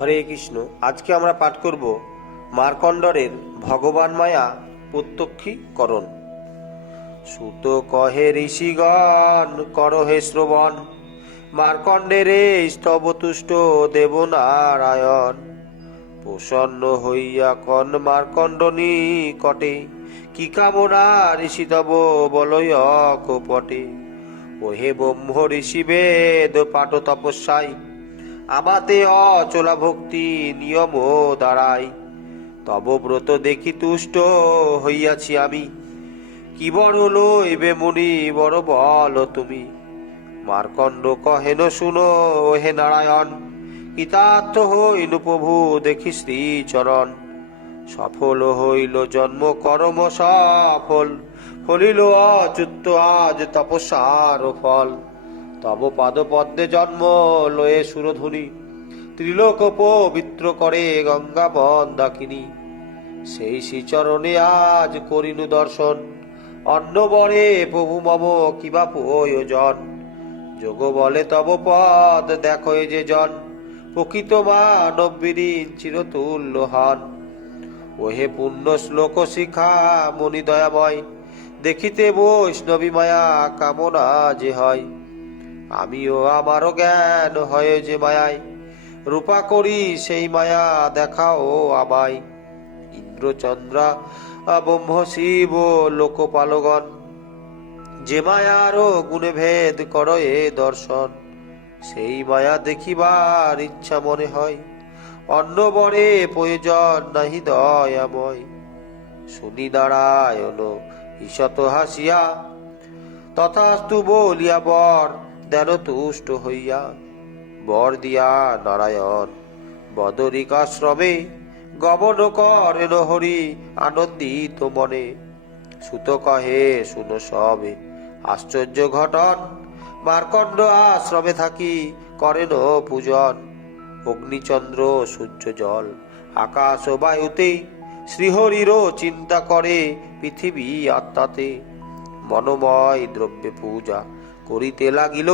হরে কৃষ্ণ। আজকে আমরা পাঠ করব মার্কণ্ডরের ভগবান মায়া প্রত্যক্ষীকরণ। সুত কহে ঋষিগণ, কর হে শ্রবণ। মার্কণ্ডের স্তবতুষ্ট দেবনারায়ণ। প্রসন্ন হইয়া কন মার্কণ্ড নিকটে কি কামনা ঋষি তব বলয় কপটে ওহে ব্রহ্ম ঋষি বেদ পাঠ তপস্যায় আমাতে অচলা ভক্তি নিয়ম দাঁড়াই তব ব্রত দেখি তুষ্ট হইয়াছি আমি। কি বড় লইবে মুনি, বড় বল তুমি। মার্কণ্ড কহেন, শুনো হে নারায়ণ। কৃতার্থ হইল প্রভু, দেখি শ্রীচরণ। সফল হইল জন্ম, কর্ম সফল। ফলিল অচ্যুত আজ তপস্যার ফল। তব পাদ পদ্মে জন্ম, লয়ে সুরধুনি ত্রিলোক পবিত্র করে গঙ্গা বন্দাকিনী সেই শ্রীচরণে আজ করিনু দর্শন। অন্ন বরে প্রভু মম কিবা প্রয়োজন? যোগ বলে তব পদ, দেখো যে জন। প্রকৃত মানব বিলীন চিরতুল্য হন। ওহে পুণ্য শ্লোক শিখা মনি দয়াময়, দেখিতে বৈষ্ণবী মায়া কামনা যে হয়। আমিও আমারও জ্ঞান হয় যে মায়ায়। রূপা করি সেই মায়া দেখাও আমায়। ইন্দ্রচন্দ্রা ব্রহ্ম শিব লোকপালগণ, যে মায়ারও গুণে ভেদ কর এ দর্শন, সেই মায়া দেখিবার ইচ্ছা মনে হয়। অন্য বরে প্রয়োজন নাহি দয়াময়। শুনি নারায়ণ ঈশত হাসিয়া, তথাস্তু বলিয়া বর দেন তুষ্ট হইয়া বর দিয়া নারায়ণ। বদরিকাশ্রমে গমন করেন হরি আনন্দিত মনে। সুত কহে, শুন সবে, আশ্চর্য ঘটন। মার্কণ্ড আশ্রমে থাকি, করেন পূজন। অগ্নিচন্দ্র সূর্য জল, আকাশ ও বায়ুতে শ্রীহরিরও চিন্তা করে পৃথিবী আত্মাতে। মনোময় দ্রব্যে পূজা করিতে লাগিল।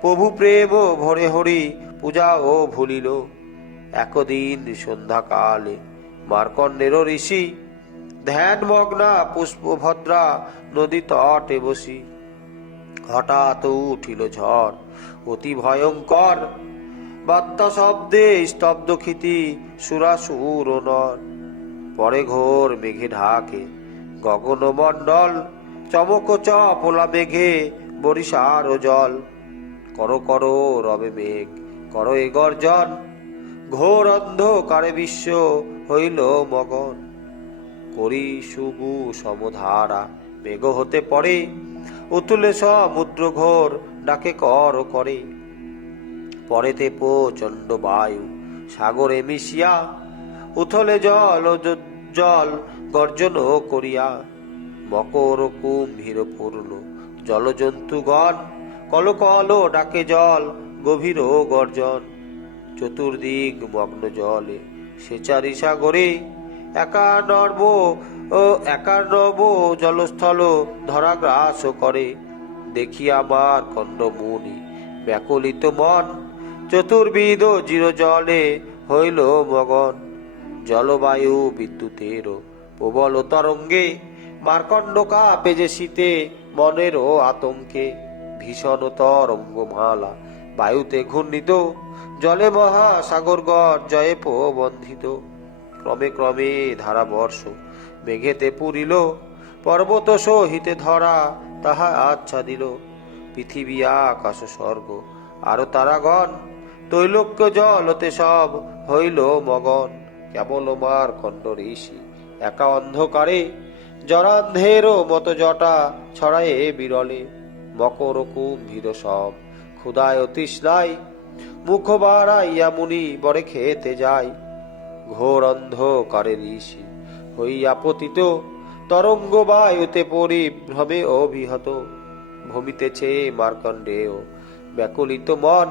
প্রভু প্রেম ভরে হরি পূজা ও ভুলিল। একদিন সন্ধ্যাকালে মার্কণ্ডের ঋষি ধ্যান মগ্না পুষ্পভদ্রা নদী তটে বসি। হঠাৎ উঠিল ঝড়, অতি ভয়ঙ্কর। বাত্তা শব্দে স্তব্ধ ক্ষিতি সুরাসুর নর। পরে ঘোর মেঘে ঢাকে গগন মণ্ডল চমক চপলা মেঘে বরিশার ও জল। কর কর, রবে মেঘ, কর এ গর্জন। ঘোর অন্ধকারে বিশ্ব হইল মগন। করি সুবু সমধারা, মেঘ হতে পড়ে। উতুলে সমুদ্র ঘোর ডাকে কর করে। পরেতে প্রচণ্ড বায়ু, সাগরে মিশিয়া। উথলে জল জল গর্জন করিয়া। মকর কুম্ভীর পূর্ণ। জলজন্তুগণ কল কল ডাকে জল, গভীর গর্জন। চতুর্দিক মগ্ন জলে সেচারি সাগরে একা নর্ব ও একা নব জলস্থল ধরা গ্রাস করে। দেখি আমার কন্ডমুনি ব্যাকুলিত মন চতুর্বিদ জির জলে হইল মগন। জলবায়ু বিদ্যুতের প্রবল তরঙ্গে মার্কণ্ড কাপে যে শীতে মনেরও আতঙ্কে ভীষণ তরঙ্গ মালা বায়ুতে ঘূর্ণিত, জলে মহা মহাসাগর জয়ে বন্ধিত। ক্রমে ক্রমে ধারা বর্ষ মেঘেতে পুরিল, পর্বত সহিতে ধরা তাহা আচ্ছাদিল। পৃথিবী আকাশ স্বর্গ, আরও তারাগণ তৈলক্য জলতে সব হইল মগন। কেবল মার কণ্ড ঋষি, একা অন্ধকারে জরান্ধেরও মতো জটা ছড়ায়ে বিরলে। মকর কুম্ভীর সব ক্ষুদায় তৃষ্ণায় মুখ বাড়াইয়া মুনি বরে খেতে যায়। ঘোর অন্ধকারে ঋষি হইয়া পতিত তরঙ্গ বায়ুতে পরিভ্রমে অভিহত। ভূমিতেছে মার্কণ্ডেয়, ব্যাকুলিত মন,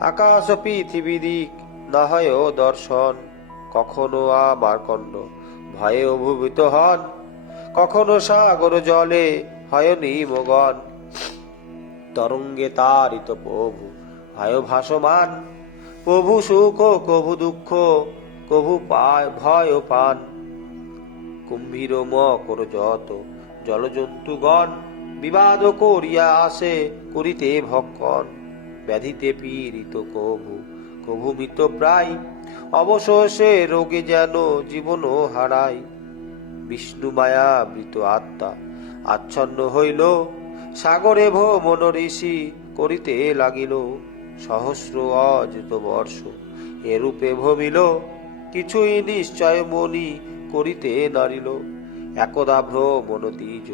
আকাশ পৃথিবী দিক না হয় দর্শন। কখনো আ মার্কণ্ড, ভয়ে অভিভূত হন। কখনো সাগর জলে হয় নিমগন তরঙ্গে তারিত প্রভু, ভয় ভাসমান। প্রভু সুখ কভু দুঃখ কভু পায় ভয় পান। কুম্ভীর মকর যত জলজন্তুগণ, বিবাদ করিয়া আসে করিতে ভক্ষণ। ব্যাধিতে পীড়িত কভু কভু মৃত প্রায়। অবশেষে রোগে যেন জীবনও হারায়। বিষ্ণু মায়া মৃত আত্মা। আচ্ছন্ন হইল, সাগরে ভ্রমণ ঋষি করিতে লাগিল। সহস্র অযুত বর্ষ এরূপে ভবিল কিছুই নিশ্চয় মনি করিতে নারিল। একদা ভ্রমণ দ্বিজ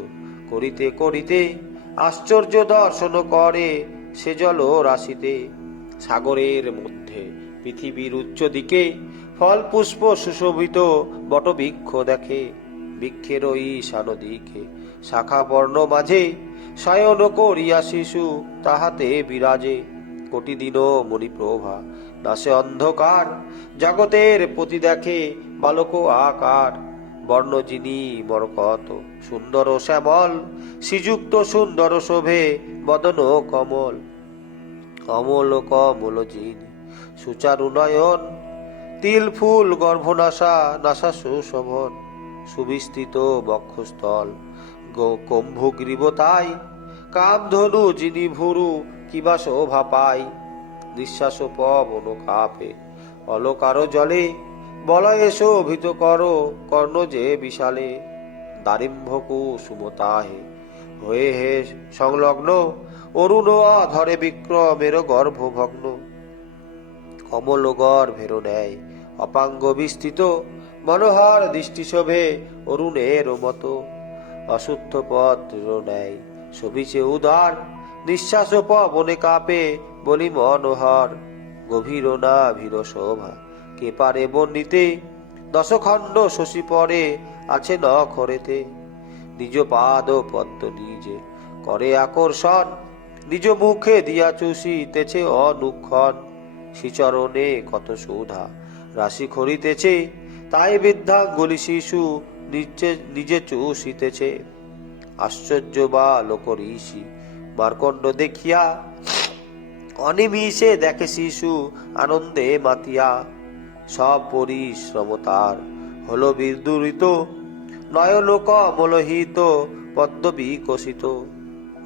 করিতে করিতে আশ্চর্য দর্শন করে সে জল রাশিতে। সাগরের মধ্যে পৃথিবীর উচ্চ দিকে ফল পুষ্প সুশোভিত বটবৃক্ষ দেখে। বৃক্ষের ঈশান দিকে শাখা বর্ণ মাঝে শয়ন করিয়া শিশু তাহাতে বিরাজে। কোটি দিন মণিপ্রভা নাশে অন্ধকার, জগতের প্রতি দেখে বালক আকার। বর্ণ যিনি মরকত, সুন্দর শ্যামল, শ্রীযুক্ত সুন্দর শোভে বদন কমল। অমল কমল যিনি, সুচারু নয়ন, তিল ফুল গর্ভনাশা, নাশা সুশোভন। সুবিস্তৃত বক্ষস্থল। কম্ভগ্রীব তাই কামধনু যিনি ভুরু, কিবা শোভা পাই। নিঃশ্বাস পবন কাপে অলকার জলে, বলয়ে শোভিত কর, কর্ণ যে বিশালে। দারিম্ভকু সুমতাহে হয়ে হে সংলগ্ন, অরুণ ধরে বিক্রমের গর্ভভগ্ন। কমল গর্ভের নেয় অপাঙ্গ বিস্তৃত মনোহর দৃষ্টি শোভে অরুণের মতো। অশুদ্ধ পত্র ন্যায় শোভিছে উদার, নিঃশ্বাস পবনে কাপে বলি মনোহর। গভীর না ভীর শোভা, কে পারে বর্ণিতে? দশখণ্ড শশী পরে আছে ন খরেতে নিজ পাদ পদ্ম নিজে করে আকর্ষণ, নিজ মুখে দিয়া চুষিতেছে অনুক্ষণ। শ্রীচরণে কত সৌধা, রাশি খরিতেছে তাই বৃদ্ধাঙ্গুলি শিশু নিজে নিজে চুষিতেছে। আশ্চর্য বা লোক ঋষি, মার্কণ্ড দেখিয়া অনিমিষে দেখে শিশু আনন্দে মাতিয়া। সব পরিশ্রম তার হলো বিদুরিত নয়ন কমলহিত পদ্ম বিকশিত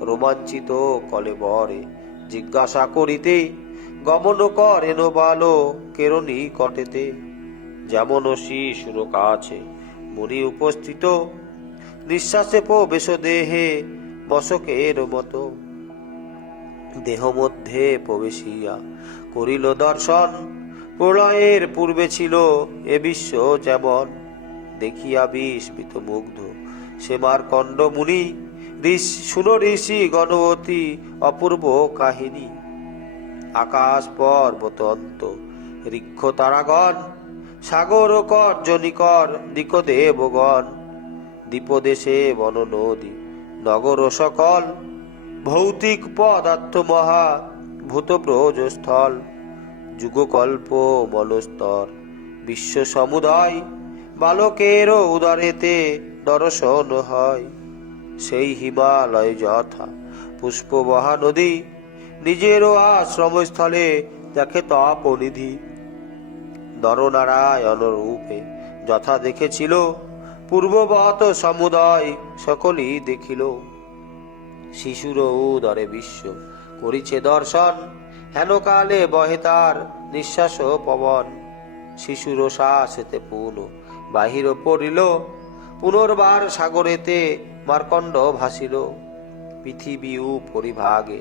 রোমাঞ্চিত কলে বরে জিজ্ঞাসা করিতে গমন করেন বালো কেরণী কটেতে। যেমন শিশুর আছে মুনি উপস্থিত, নিঃশ্বাসে প্রবেশ দেহে বসকের মতো। দেহ মধ্যে প্রবেশিয়া করিল দর্শন, প্রলয়ের পূর্বে ছিল এ বিশ্ব যেমন। দেখিয়া বিস্মিত মুগ্ধ সে মারকণ্ড মুনি শুনো ঋষি গণবতী অপূর্ব কাহিনী। আকাশ পর্বত অন্ত ঋক্ষ তারাগণ সাগর কর জনিকর দিক দেবগণ দ্বীপদেশে বন নদী নগর সকল ভৌতিক পদার্থ মহা ভূত ব্রজস্থল যুগকল্প মনস্তর, বিশ্ব সমুদয়, বালকের উদারেতে দর্শন হয়। সেই হিমালয় যথা পুষ্পবহা নদী নিজেরও আশ্রমস্থলে দেখে তপনিধি। নরনারায়ণ রূপে যথা দেখেছিল পূর্ববত সমুদয় সকলই দেখিল। শিশুর উদরে বিশ্ব করিছে দর্শন, হেনকালে বহে তার নিঃশ্বাস পবন। শিশুর শ্বাসেতে পুন বাহির পড়িল, পুনর্বার সাগরেতে মার্কণ্ড ভাসিল। পৃথিবী পরিভাগে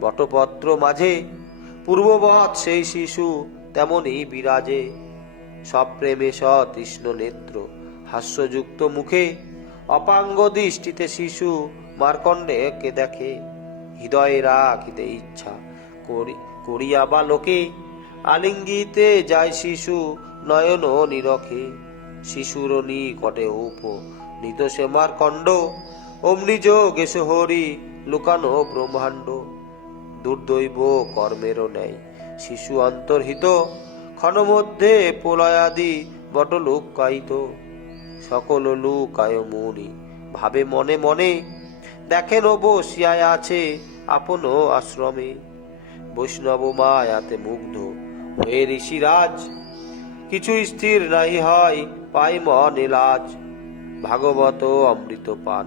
বটপত্র মাঝে পূর্ববৎ সেই শিশু তেমনি বিরাজে। সপ্রেমে সতৃষ্ণ নেত্র, হাস্যযুক্ত মুখে, অপাঙ্গ দৃষ্টিতে শিশু মার্কণ্ডেয়কে দেখে, হৃদয়ে রাখিতে ইচ্ছা করি করিয়া বালকে আলিঙ্গিতে যায় শিশু নয়ন নিরখে। শিশুর নিকটে উপ নিত সে মার্কণ্ড, অমনি যোগেশ হরি লুকানো ব্রহ্মাণ্ড। দুর্দৈব কর্মেরও নেয় শিশু অন্তর্হিত, ক্ষণমধ্যে প্রলয়াদি বটলোকায়িত সকল লুকায় মুনি ভাবে মনে মনে, দেখেন বসিয়ায় আছে আপন আশ্রমে। বৈষ্ণব মায়াতে মুগ্ধ হয়ে ঋষিরাজ, কিছু স্থির নাই হয় পাই মন এলাজ। ভাগবত অমৃত পান,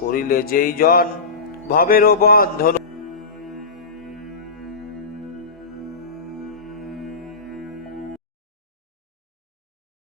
করিলে যেই জন, ভবেরও বন্ধন